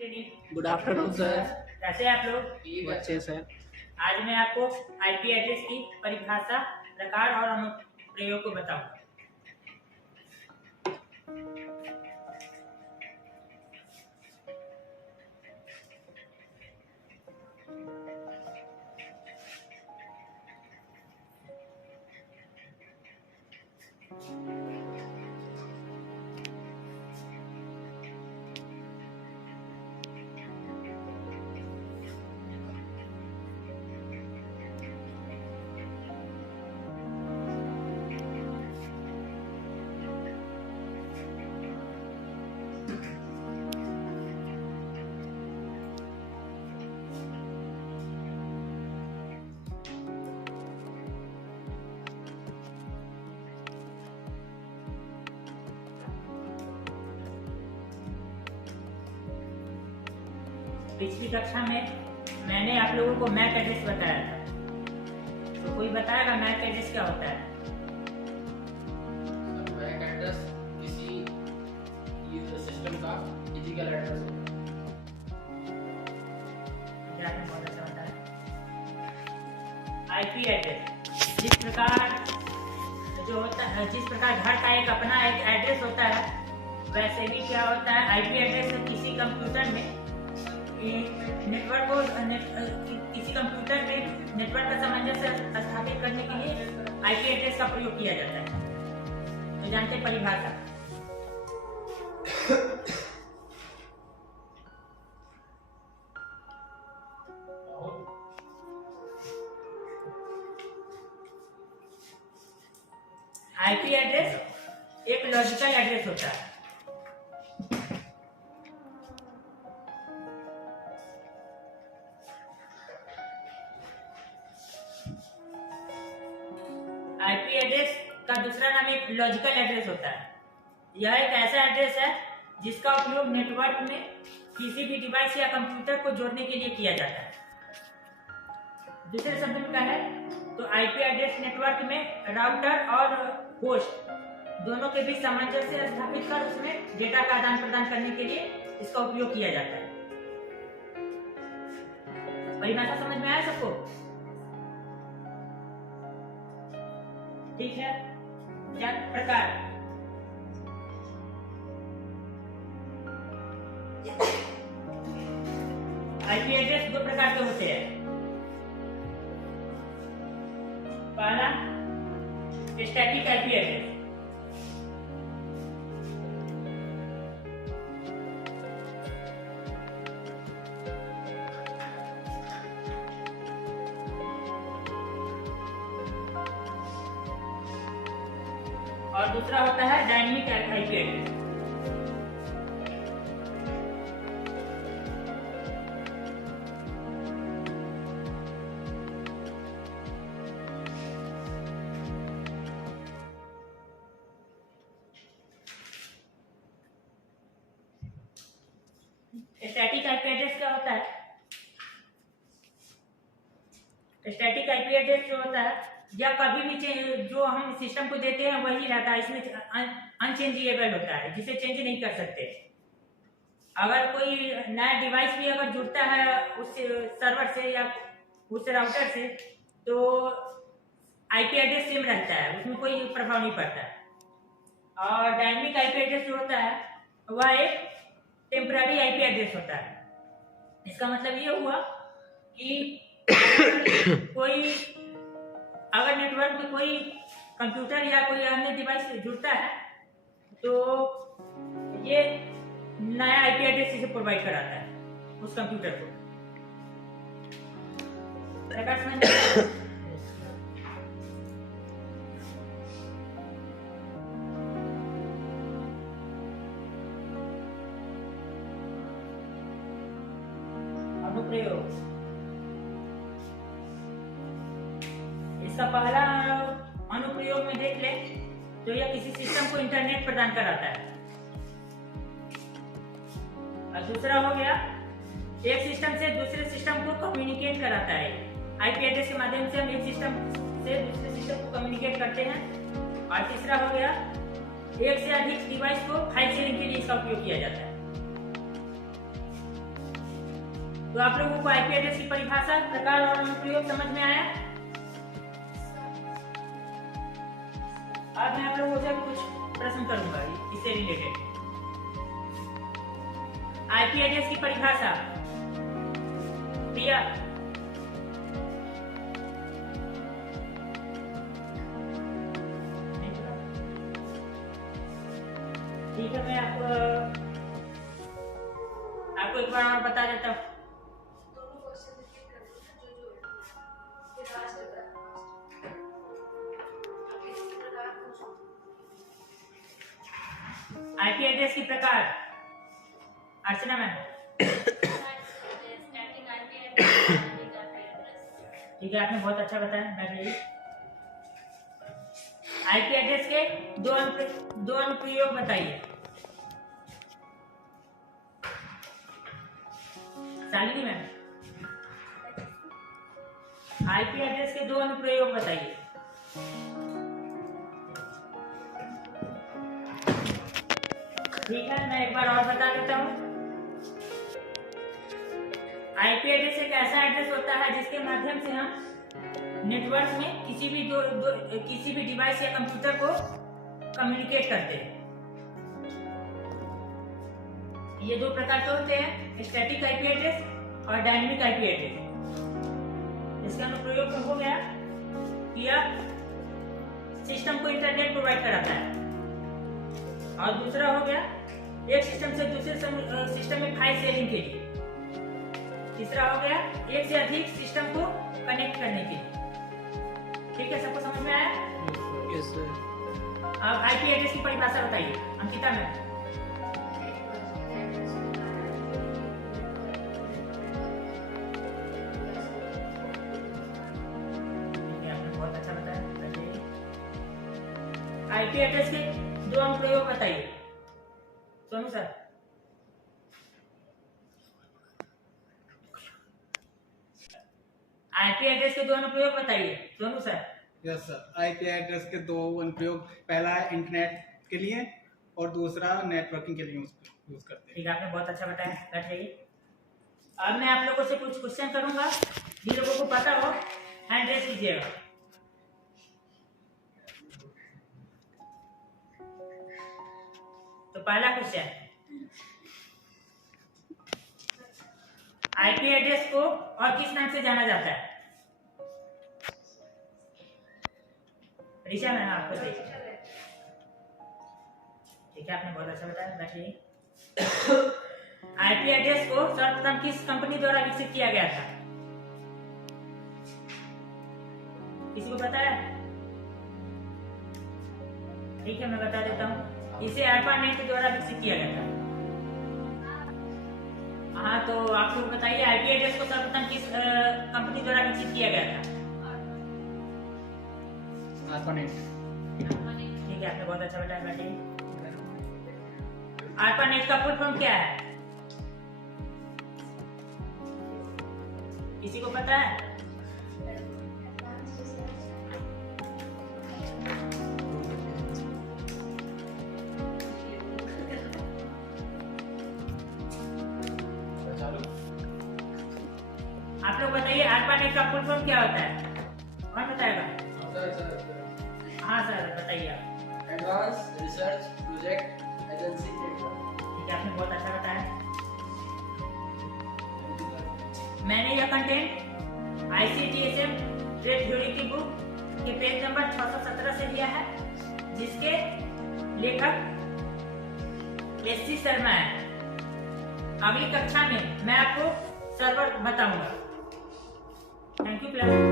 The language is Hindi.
Good afternoon sir. कैसे हैं आप लोग? अच्छे सर। आज मैं आपको आईपी एड्रेस की परिभाषा, प्रकार और अनुप्रयोग को बताऊंगा। पिछली कक्षा में मैंने आप लोगों को मैक एड्रेस बताया था, तो कोई बताएगा मैक एड्रेस क्या होता है? मैक एड्रेस किसी सिस्टम का फिजिकल एड्रेस होता है। आईपी एड्रेस जिस प्रकार घर का एक अपना एक एड्रेस होता है, वैसे भी क्या होता है, आईपी एड्रेस किसी कंप्यूटर में किसी कंप्यूटर में नेटवर्क का सामंजस्य स्थापित करने के लिए आईपी एड्रेस का प्रयोग किया जाता है। तो जानते हैं परिभाषा। आईपी एड्रेस एक लॉजिकल एड्रेस होता है। आईपी एड्रेस का दूसरा नाम एक लॉजिकल एड्रेस होता है। यह एक ऐसा एड्रेस है जिसका उपयोग नेटवर्क में किसी भी डिवाइस या कंप्यूटर को जोड़ने के लिए किया जाता है। दूसरे शब्द में क्या है, तो आईपी एड्रेस नेटवर्क में राउटर और होस्ट दोनों के बीच सामंजस्य स्थापित कर उसमें डेटा का आदान प्रदान करने के लिए इसका उपयोग किया जाता है। परिभाषा समझ में आया सबको? ठीक है। प्रकार आईपी एड्रेस दो प्रकार के होते हैं। पहला स्टैटिक आईपी एड्रेस। और दूसरा होता है dynamic IP address. Static IP address क्या होता है? स्टैटिक आईपी एड्रेस जो होता है, या कभी भी जो हम सिस्टम को देते हैं वही रहता है, इसमें अनचेंजेबल होता है, जिसे चेंज नहीं कर सकते। अगर कोई नया डिवाइस भी अगर जुड़ता है उस सर्वर से या उस राउटर से, तो आईपी एड्रेस सेम रहता है, उसमें कोई प्रभाव नहीं पड़ता है। और डायनेमिक आईपी एड्रेस जो होता है वह एक टेम्पररी आईपी एड्रेस होता है। इसका मतलब ये हुआ कि कोई अगर नेटवर्क में कोई कंप्यूटर या कोई अन्य डिवाइस जुड़ता है तो ये नया आईपी एड्रेस इसे प्रोवाइड कराता है उस कंप्यूटर को। अनुप्रयोग, इसका पहला अनुप्रयोग में देख ले तो यह किसी सिस्टम को इंटरनेट प्रदान कराता है। और दूसरा हो गया, एक सिस्टम से दूसरे सिस्टम को कम्युनिकेट कराता है। आईपी एड्रेस के माध्यम से हम एक सिस्टम से दूसरे सिस्टम को कम्युनिकेट करते हैं। और तीसरा हो गया, एक से अधिक डिवाइस को फाइल शेयरिंग के लिए इसका उपयोग किया जाता है। तो आप लोगों को आईपी एड्रेस की परिभाषा, प्रकार और अनुप्रयोग समझ में आया। आज मैं आप लोगों से कुछ प्रश्न करूंगा इससे रिलेटेड। आईपी एड्रेस की परिभाषा, प्रिया। ठीक है, मैं आपको एक बार और बता देता हूँ। आईपी एड्रेस की प्रकार, अर्चना मैम। ठीक है, आपने बहुत अच्छा बताया। बैठिए। आईपी एड्रेस के दो अनुप्रयोग बताइए। शालिनी मैम, आईपी एड्रेस के 2 अनुप्रयोग बताइए। ठीक है, मैं एक बार और बता देता हूँ। आईपी एड्रेस एक ऐसा एड्रेस होता है जिसके माध्यम से हम नेटवर्क में किसी भी डिवाइस या कंप्यूटर को कम्युनिकेट करते हैं। ये 2 प्रकार के होते हैं, स्टैटिक आईपी एड्रेस और डायनेमिक आईपी एड्रेस। इसका अनुप्रयोग हो गया कि यह सिस्टम को इंटरनेट प्रोवाइड कराता है, और दूसरा हो गया एक सिस्टम से दूसरे सिस्टम में फाइल शेयरिंग के लिए। तीसरा हो गया एक से अधिक सिस्टम को कनेक्ट करने के लिए। ठीक है, सबको समझ में आया? Yes sir. अब आईपी एड्रेस की परिभाषा बताइए अंकिता मैम। बहुत अच्छा बताया। आईपी एड्रेस के 2 अनुप्रयोग बताइए। सोनू सर। आईपी एड्रेस के 2 अनुप्रयोग बताइए। Sonu sir. Yes sir, IP address के 2 अनुप्रयोग, पहला है इंटरनेट के लिए और दूसरा नेटवर्किंग के लिए यूज करते हैं। ठीक है, आपने बहुत अच्छा बताया। बैठिए। अब मैं आप लोगों से कुछ क्वेश्चन करूंगा, जिन लोगों को पता हो हैंड रेज कीजिएगा। तो पहला क्वेश्चन, आईपी एड्रेस को और किस नाम से जाना जाता है? ऋषा मैम, आपको देखिए। ठीक है, आपने बहुत अच्छा बताया। बैठिए। आईपी एड्रेस को सर्वप्रथम किस कंपनी द्वारा विकसित किया गया था? किसी को पता है? ठीक है, मैं बता देता हूँ। इसे ARPANET द्वारा विकसित किया गया था। हाँ, तो आप लोग बताइए आईपी एड्रेस को सर्वप्रथम किस कंपनी द्वारा विकसित किया गया था? ARPANET। ठीक है, आपने बहुत अच्छा बताया। बैठिए। ARPANET का फुल फॉर्म क्या है? किसी को पता है? आप लोग बताइए ARPANET का फुल फॉर्म क्या होता है? कौन बताएगा? हाँ सर, बताइए आप। Advance research project agency network. ठीक है, आपने बहुत अच्छा बताया। मैंने यह कंटेंट ICTSM ट्रेड थ्योरी की बुक के पेज नंबर 617 से लिया है, जिसके लेखक SC शर्मा है। अगली कक्षा में मैं आपको सर्वर बताऊंगा। Thank you class.